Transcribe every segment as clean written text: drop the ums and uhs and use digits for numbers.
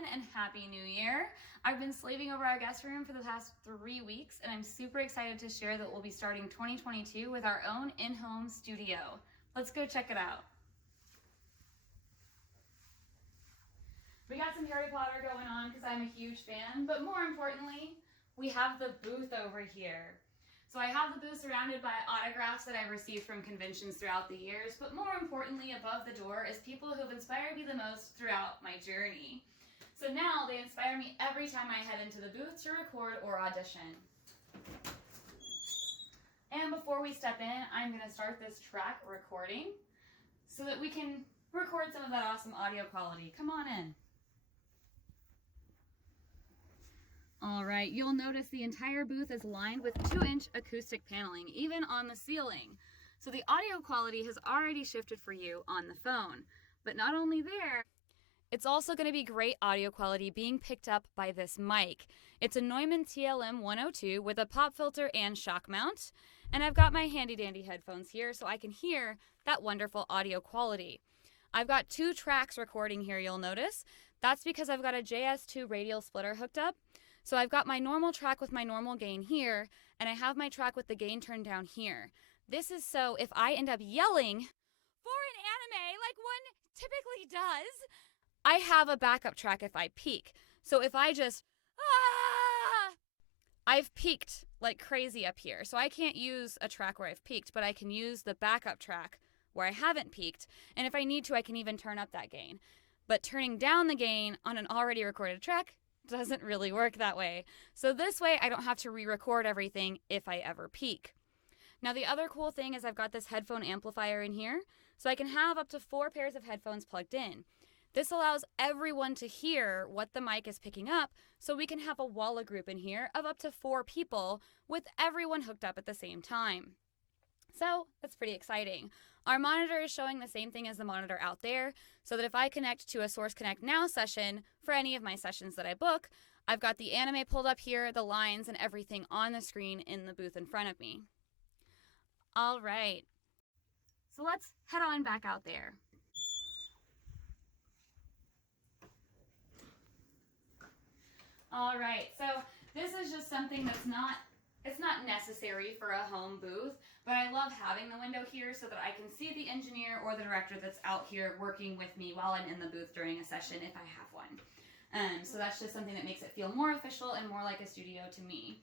everyone, and Happy New Year. I've been slaving over our guest room for the past 3 weeks, and I'm super excited to share that we'll be starting 2022 with our own in-home studio. Let's go check it out. We got some Harry Potter going on because I'm a huge fan, but more importantly, we have the booth over here. So I have the booth surrounded by autographs that I've received from conventions throughout the years, but more importantly, above the door is people who've inspired me the most throughout my journey. So now they inspire me every time I head into the booth to record or audition. And before we step in, I'm going to start this track recording so that we can record some of that awesome audio quality. Come on in. All right, you'll notice the entire booth is lined with 2-inch acoustic paneling, even on the ceiling. So the audio quality has already shifted for you on the phone. But not only there, it's also going to be great audio quality being picked up by this mic. It's a Neumann TLM 102 with a pop filter and shock mount. And I've got my handy dandy headphones here so I can hear that wonderful audio quality. I've got 2 tracks recording here, you'll notice. That's because I've got a JS2 radial splitter hooked up. So I've got my normal track with my normal gain here, and I have my track with the gain turned down here. This is so if I end up yelling for an anime like one typically does, I have a backup track if I peak. So if I just, I've peaked like crazy up here. So I can't use a track where I've peaked, but I can use the backup track where I haven't peaked. And if I need to, I can even turn up that gain. But turning down the gain on an already recorded track doesn't really work that way. So this way I don't have to re-record everything if I ever peak. Now the other cool thing is I've got this headphone amplifier in here, so I can have up to 4 pairs of headphones plugged in. This allows everyone to hear what the mic is picking up, so we can have a walla group in here of up to 4 people with everyone hooked up at the same time. So that's pretty exciting. Our monitor is showing the same thing as the monitor out there, so that if I connect to a Source Connect Now session for any of my sessions that I book, I've got the anime pulled up here, the lines and everything on the screen in the booth in front of me. All right, so let's head on back out there. All right, so this is just something that's it's not necessary for a home booth, but I love having the window here so that I can see the engineer or the director that's out here working with me while I'm in the booth during a session if I have one. So that's just something that makes it feel more official and more like a studio to me.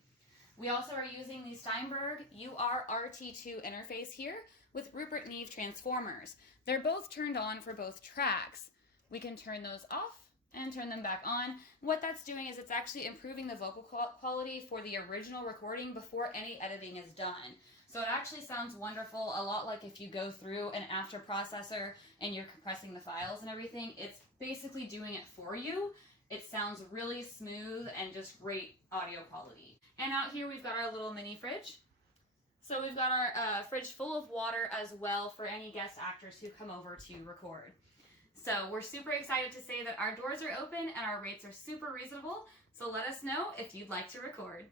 We also are using the Steinberg UR-RT2 interface here with Rupert Neve transformers. They're both turned on for both tracks. We can turn those off and turn them back on. What that's doing is it's actually improving the vocal quality for the original recording before any editing is done. So it actually sounds wonderful, a lot like if you go through an after processor and you're compressing the files and everything. It's basically doing it for you. It sounds really smooth and just great audio quality. And out here we've got our little mini fridge. So we've got our fridge full of water as well for any guest actors who come over to record. So we're super excited to say that our doors are open and our rates are super reasonable, so let us know if you'd like to record.